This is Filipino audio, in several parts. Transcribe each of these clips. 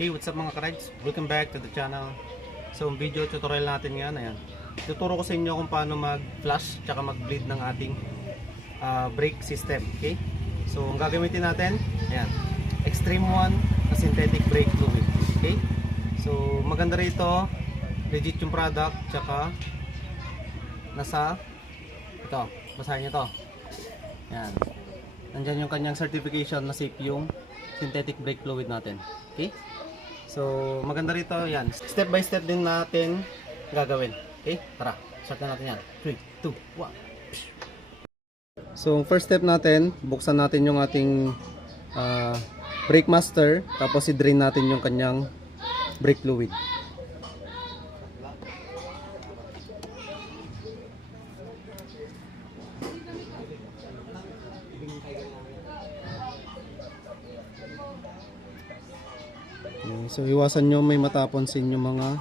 Okay, what's up mga ka-rides? Welcome back to the channel. So, ang video tutorial natin ngayon, ayan. Tuturo ko sa inyo kung paano mag-flush tsaka mag-bleed ng ating brake system. Okay? So, ang gagamitin natin, ayan, Extreme 1 na synthetic brake fluid. Okay? So, maganda rito, legit yung product, tsaka nasa ito, basahin nyo to. Ayan. Nandyan yung kanyang certification na safe yung synthetic brake fluid natin. Okay? So, maganda rito, yan. Step by step din natin gagawin. Okay? Tara, start na natin yan. 3, 2, 1. So, first step natin, buksan natin yung ating brake master, tapos i-drain natin yung kanyang brake fluid. So iwasan nyo may matapon sa inyo mga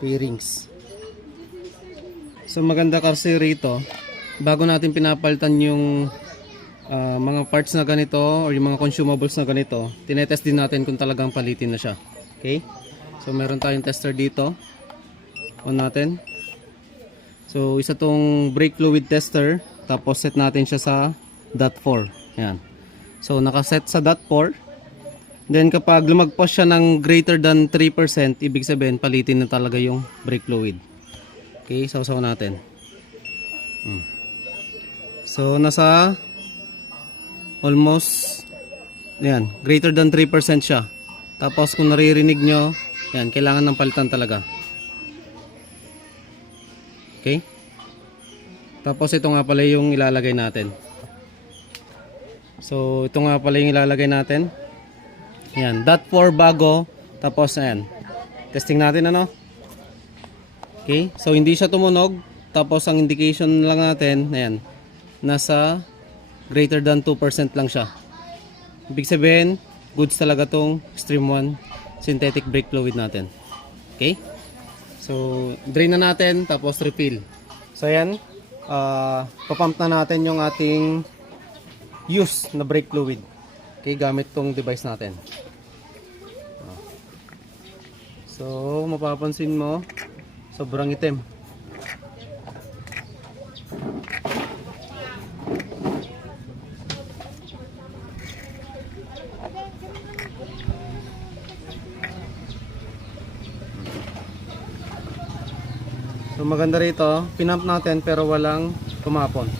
pairings. So maganda kasi rito, bago natin pinapalitan yung mga parts na ganito or yung mga consumables na ganito, tinetest din natin kung talagang palitin na siya. Okay? So meron tayong tester dito. On natin. So isa tong brake fluid tester, tapos set natin siya sa .4. Ayan. So nakaset sa .4. Then kapag lumagpas siya ng greater than 3%, ibig sabihin palitin na talaga yung brake fluid. Okay, sausaw natin. So nasa almost yan, greater than 3% siya. Tapos kung naririnig nyo, yan, kailangan ng palitan talaga. Okay? Tapos ito nga pala yung ilalagay natin. So ito nga pala yung ilalagay natin. Ayan, .4 bago. Tapos ayan, testing natin ano. Okay, so hindi siya tumunog. Tapos ang indication lang natin, ayan, nasa greater than 2% lang siya. Ibig sabihin, goods talaga tong Extreme 1 synthetic brake fluid natin. Okay, so drain na natin, tapos refill. So ayan, papump na natin yung ating used na brake fluid. Okay, gamit tong device natin. So, mapapansin mo, sobrang itim. So, maganda rito, pinump natin pero walang tumapon.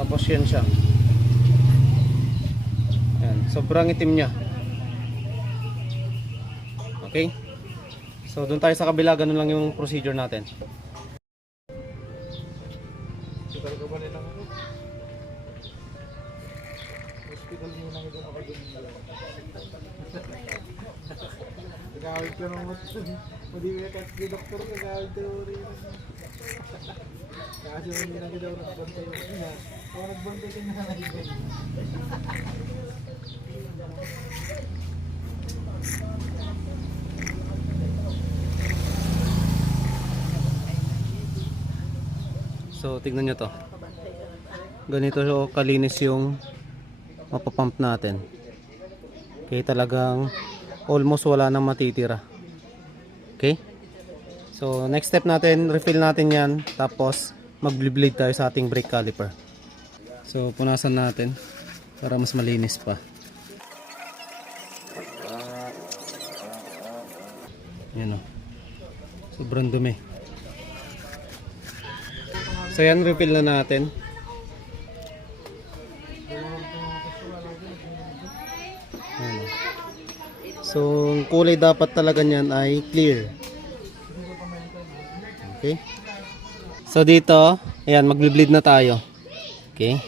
Tapos yan siya. Yan, sobrang itim niya. Okay? So doon tayo sa kabila, ganun lang yung procedure natin. Hospital mo na ito ako doon. Nagawid ko ng motor. Hindi mo nakas di doktor, nagawid ko rin. Kasi hindi na daw nagbantay yung ina. Kung nagbantay ka na naibig. So tignan nyo to. Ganito so kalinis yung mapapump natin. Okay, talagang almost wala nang matitira. Okay? So next step natin, refill natin yan. Tapos mag-bleed tayo sa ating brake caliper. So punasan natin para mas malinis pa. Yan o. Sobrang dumi. So yan, refill na natin. Ayan. So ang kulay dapat talaga niyan ay clear. Okay. So dito, ayan, magbe-bleed na tayo. Okay.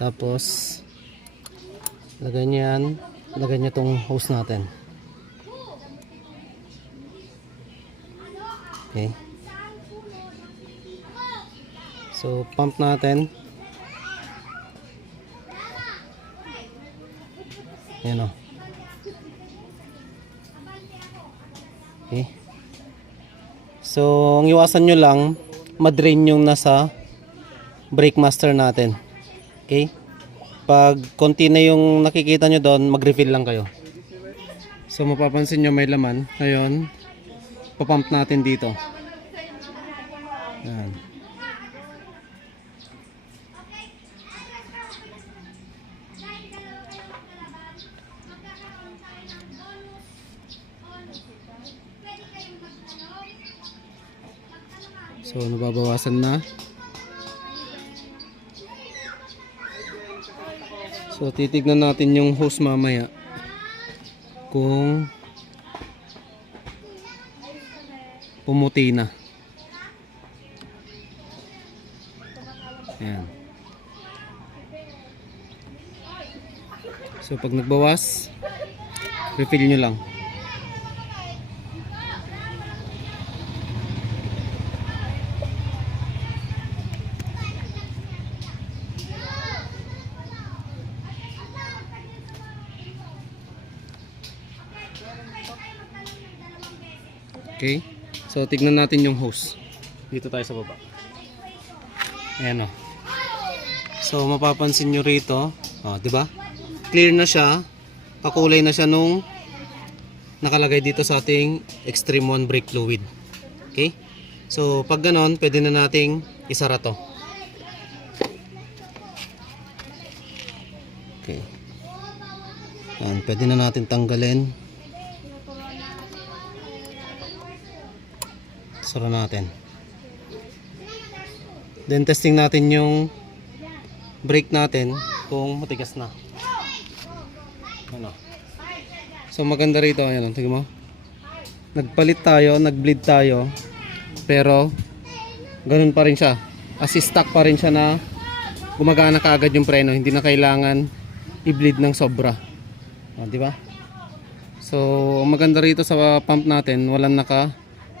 Tapos lagay niya tong hose natin. Okay. So pump natin. Ayan o. Okay. So ang iwasan nyo lang, madrain yung nasa brake master natin. Okay? Pag konti na yung nakikita nyo doon, mag-refill lang kayo. So mapapansin nyo may laman. Ngayon, papump natin dito. Yan. So nababawasan na. So titignan natin yung hose mamaya kung pumuti na. Ayan. So pag nagbawas, refill nyo lang. Okay. So tignan natin yung hose. Dito tayo sa baba. Ayan o. So mapapansin nyo rito, di ba? Clear na siya. Kakulay na siya nung nakalagay dito sa ating Extreme 1 brake fluid. Okay? So pag ganon, pwede na nating isara to. Okay. Ayan, pwede na natin tanggalin. Sara natin. Then testing natin yung brake natin kung matigas na. Ano? So maganda rito, ayan, tingnan mo. Nagpalit tayo, nag-bleed tayo. Pero ganun pa rin siya. As stock pa rin siya na gumagana kaagad yung preno, hindi na kailangan i-bleed ng sobra. Di ba? So maganda rito sa pump natin, walang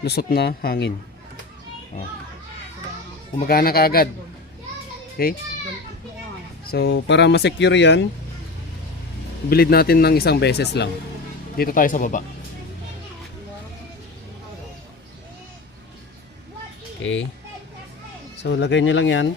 lusot na hangin. Gumagana kaagad. Okay? So para ma-secure yan, bilid natin ng isang beses lang. Dito tayo sa baba. Okay. So lagay nyo lang yan.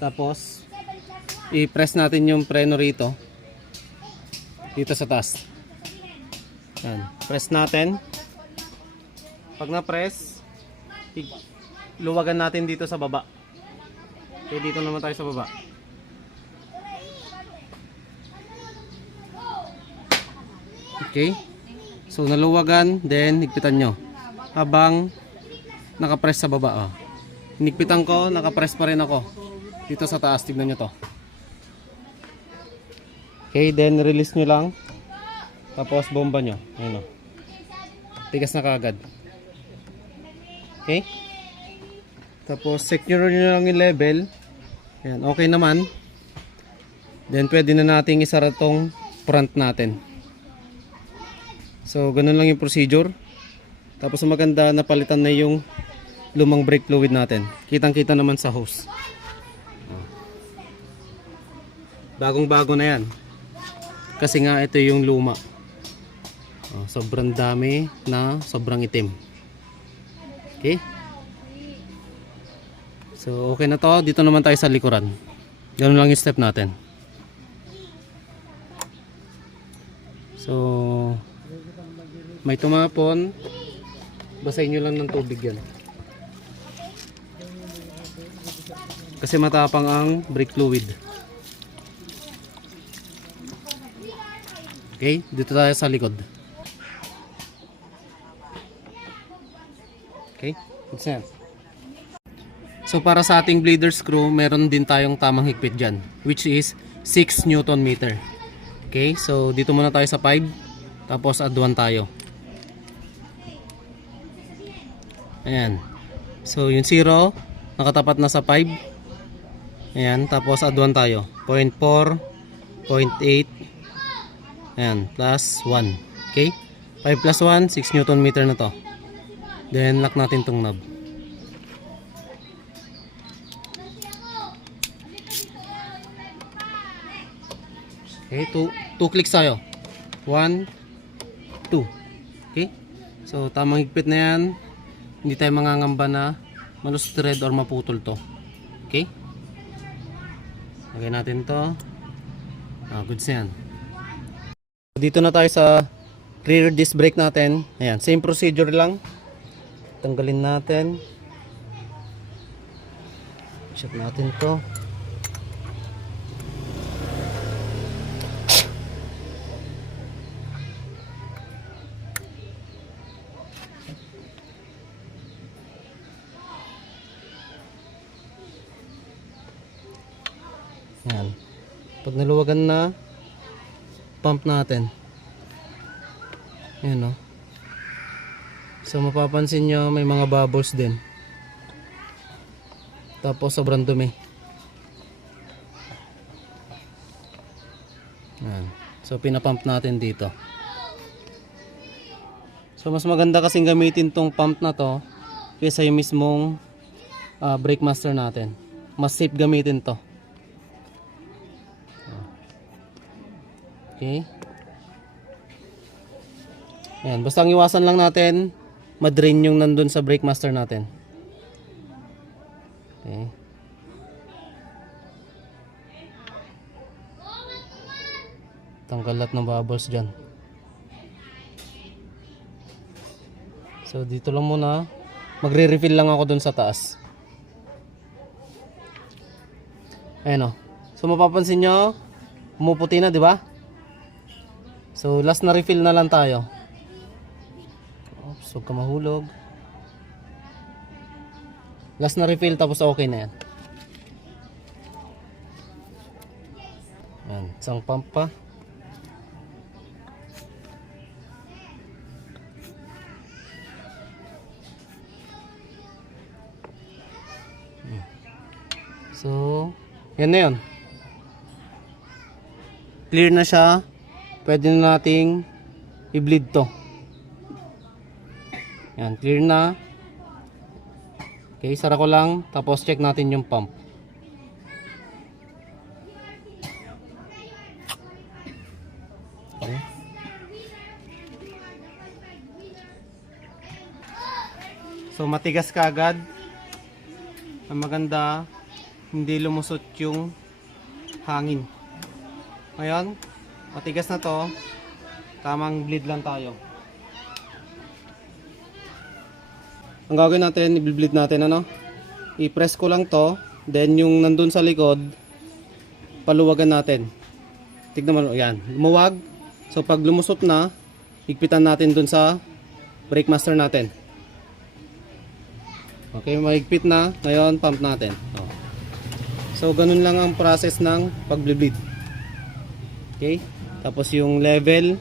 Tapos i-press natin yung preno rito. Dito sa taas. Yan. Press natin. Pag na-press, luwagan natin dito sa baba. Okay, dito naman tayo sa baba. Okay. So naluwagan, then higpitan nyo. Habang nakapress sa baba. Hinigpitan ko, nakapress pa rin ako. Dito sa taas, tignan nyo to. Okay, then release nyo lang. Tapos bomba nyo. Ayun o. Tigas na kaagad. Okay. Tapos secure nyo lang yung level. Ayan, okay naman. Then pwede na nating isara tong front natin. So ganun lang yung procedure. Tapos maganda, napalitan na yung lumang brake fluid natin. Kitang kita naman sa hose. Bagong bago na yan. Kasi nga ito yung luma. Sobrang dami na sobrang itim. Okay. So okay na to. Dito naman tayo sa likuran. Ganun lang yung step natin. So may tumapon. Basahin nyo lang ng tubig yan. Kasi matapang ang brake fluid. Okay, dito tayo sa likod. Okay, good sense. So para sa ating bleeder screw, meron din tayong tamang higpit dyan, which is 6 Newton meter. Okay, so dito muna tayo sa 5, tapos add 1 tayo. Ayan. So yung 0, nakatapat na sa 5. Ayan, tapos add 1 tayo. 0.4, 0.8, ayan, plus 1. Okay? 5 plus 1, 6 Newton meter na to. Then lock natin tong knob. Okay, two clicks tayo. 1, 2. Okay? So, tamang higpit na yan. Hindi tayo mangangamba na malustred or maputol to. Okay? Lagay natin to. Goods na yan. Dito na tayo sa rear disc brake natin. Ayan, same procedure lang. Tanggalin natin. Check natin to. Ayan. Pag naluwagan na, pump natin. Ayan o. So mapapansin nyo may mga bubbles din. Tapos sobrang dumi. Ayan. So pinapump natin dito. So mas maganda kasing gamitin tong pump na to kaysa yung mismong brake master natin. Mas safe gamitin to. Okay. Ayan, basta ang iwasan lang natin madrain yung nandun sa brake master natin. Okay. Tanggal lahat ng bubbles dyan. So dito lang muna. Magre-refill lang ako dun sa taas. Ayan o. So mapapansin nyo, pumuputi na, di ba? So last na refill na lang tayo. Oops, huwag ka mahulog. Last na refill tapos okay na yan. Ayan, isang pump pa. So, yan na yun. Clear na siya. Pwede na nating i-bleed to. Yan, clear na. Okay, sara ko lang. Tapos check natin yung pump. Okay. So, matigas ka agad. Ang maganda, hindi lumusot yung hangin. Ngayon, matigas na to, tamang bleed lang tayo. Ang gagawin natin, i-bleed natin ano? I-press ko lang to, then yung nandun sa likod, paluwagan natin. Tignan mo, yan, lumuwag. So pag lumusot na, higpitan natin dun sa brake master natin. Okay, mahigpit na. Ngayon, pump natin. So ganun lang ang process ng pag-bleed. Okay? Tapos yung level.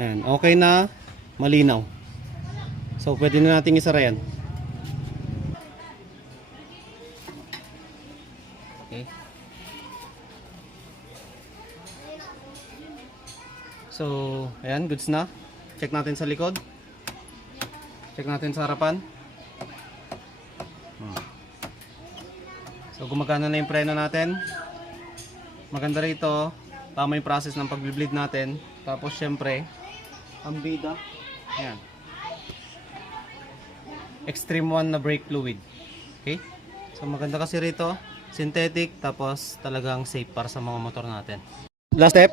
Ayan, okay na, malinaw. So pwede na nating isara yan. Okay. So, ayan, goods na. Check natin sa likod. Check natin sa harapan. So gumagana na yung preno natin. Maganda rito, tama yung process ng pag-bleed natin. Tapos syempre, ang bida, ayan, Extreme 1 na brake fluid. Okay? So maganda kasi rito, synthetic, tapos talagang safe para sa mga motor natin. Last step,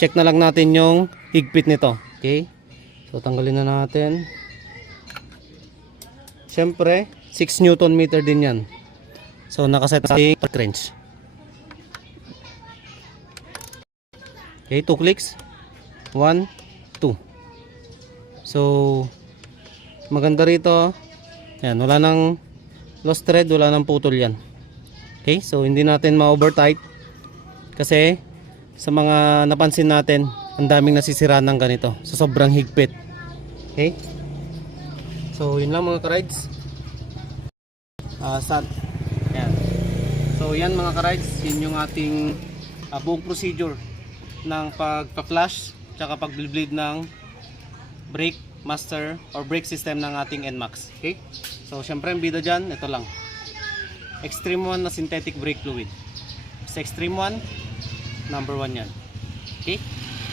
check na lang natin yung higpit nito. Okay? So tanggalin na natin. Syempre, 6 Newton meter din yan. So nakaset sa torque wrench. Okay, 2 clicks. 1, 2. So maganda rito. Yan, wala nang lost thread, wala nang putol yan. Okay, so hindi natin ma-over tight kasi sa mga napansin natin, ang daming nasisira ng ganito. So sobrang higpit. Okay? So yun lang mga ka-rides. Yan. So yan mga ka-rides, yun yung ating buong procedure ng pagpa-flash tsaka pag-bleed ng brake master or brake system ng ating NMAX. Okay? So syempre ang bida dyan, ito lang. Extreme 1 na synthetic brake fluid. Sa Extreme 1, number 1 yan. Okay?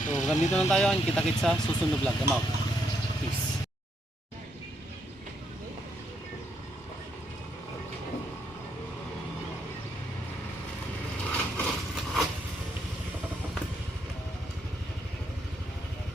So, ganito lang tayo. Kita-kits sa susunod vlog. I'm out.